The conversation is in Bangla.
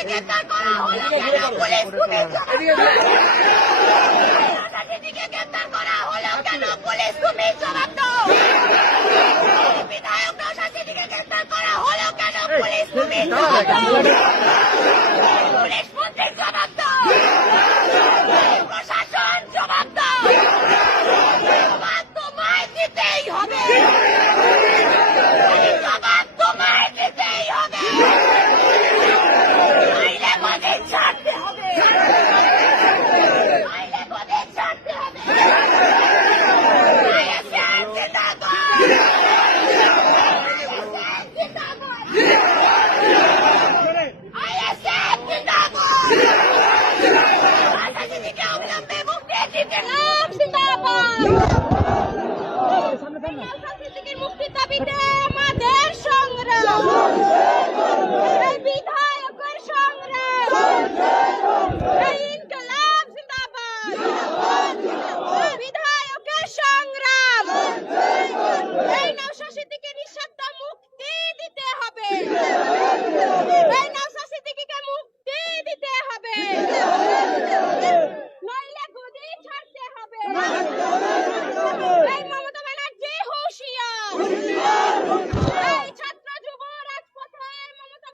প্রশাসনকে গ্রেফতার করা হলো কেন? পুলিশ কুমির প্রশাসনকে গ্রেফতার করা হলো কেন? পুলিশ কুমির জবাব দাও। বিধায়ক প্রশাসনকে গ্রেফতার করা হলো কেন? পুলিশ কুমির জবাব দাও। পুলিশ